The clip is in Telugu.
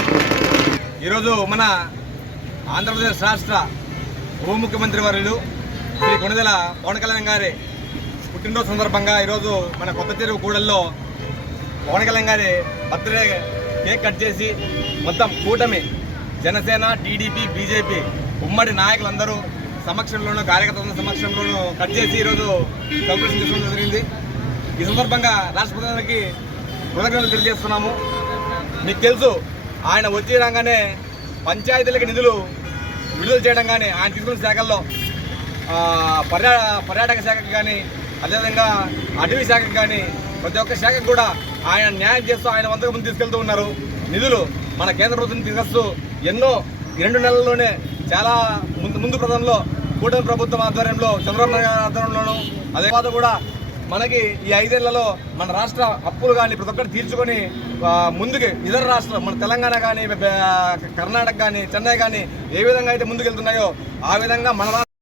నమస్కారం. ఈరోజు మన ఆంధ్రప్రదేశ్ రాష్ట్ర ఉప ముఖ్యమంత్రి వర్యులు శ్రీ కొణిదెల పవన్ కళ్యాణ్ గారి పుట్టినరోజు సందర్భంగా ఈరోజు మన కొత్త చెరువు కూడల్లో పవన్ కళ్యాణ్ గారి బర్త్డే కేక్ కట్ చేసి మొత్తం కూటమి జనసేన, టీడీపీ, బీజేపీ ఉమ్మడి నాయకులందరూ సమక్షంలోనూ, కార్యకర్తల సమక్షంలోనూ కట్ చేసి ఈరోజు సెలబ్రేషన్ చేసుకోవడం జరిగింది. ఈ సందర్భంగా రాష్ట్ర ప్రధానికి కృతజ్ఞతలు తెలియజేస్తున్నాము. మీకు తెలుసు, ఆయన వచ్చి రాగానే పంచాయతీలకు నిధులు విడుదల చేయడం కానీ, ఆయన తీసుకున్న శాఖల్లో పర్యాటక శాఖకు కానీ, అదేవిధంగా అటవీ శాఖకు కానీ ప్రతి ఒక్క శాఖకు కూడా ఆయన న్యాయం చేస్తూ ఆయన వంతకు ముందు తీసుకెళ్తూ ఉన్నారు. నిధులు మన కేంద్ర ప్రభుత్వం తీసుకొస్తూ ఎన్నో 2 నెలల్లోనే చాలా ముందు ప్రధానంలో కూటమి ప్రభుత్వం ఆధ్వర్యంలో, చంద్రబాబు నాయుడు గారి ఆధ్వర్యంలోనూ, అదే కూడా మనకి ఈ 5 ఏళ్లలో మన రాష్ట్ర అప్పులు కానీ ప్రతి ఒక్కటి తీర్చుకొని ముందుకు ఇతర రాష్ట్రాలు మన తెలంగాణ కానీ, కర్ణాటక కానీ, చెన్నై కానీ ఏ విధంగా అయితే ముందుకెళ్తున్నాయో ఆ విధంగా మన